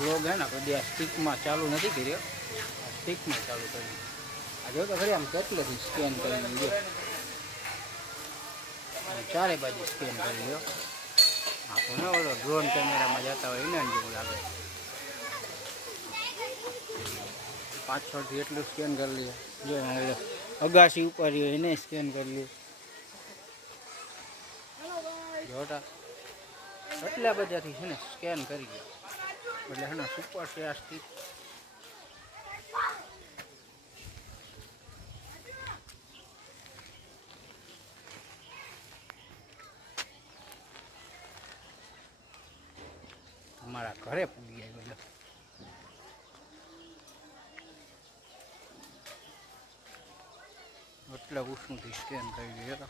Vlog હે ને કદી આ સ્ટીકમાં ચાલુ નથી કર્યો, સ્ટીકમાં ચાલુ કર્યું. આ જો તો ખરી આમ કેટલેથી સ્કેન કરી લ્યો, ચારે બાજુ સ્કેન કરી લ્યો. આપણને ઓલો ડ્રોન કેમેરામાં જતા હોય એને જેવું લાગે. પાછળથી એટલું સ્કેન કરી લઈએ. જો અગાસી ઉપર એને સ્કેન કરી લઈએ. જોટા એટલા બધાથી છે ને સ્કેન કરી ગયો એટલે છે ને સુપર છે આ સ્ટીક. અમારા ઘરે પૂગી આવ્યો એટલે ઉષ્ણથી સ્કેન કરી ગયો.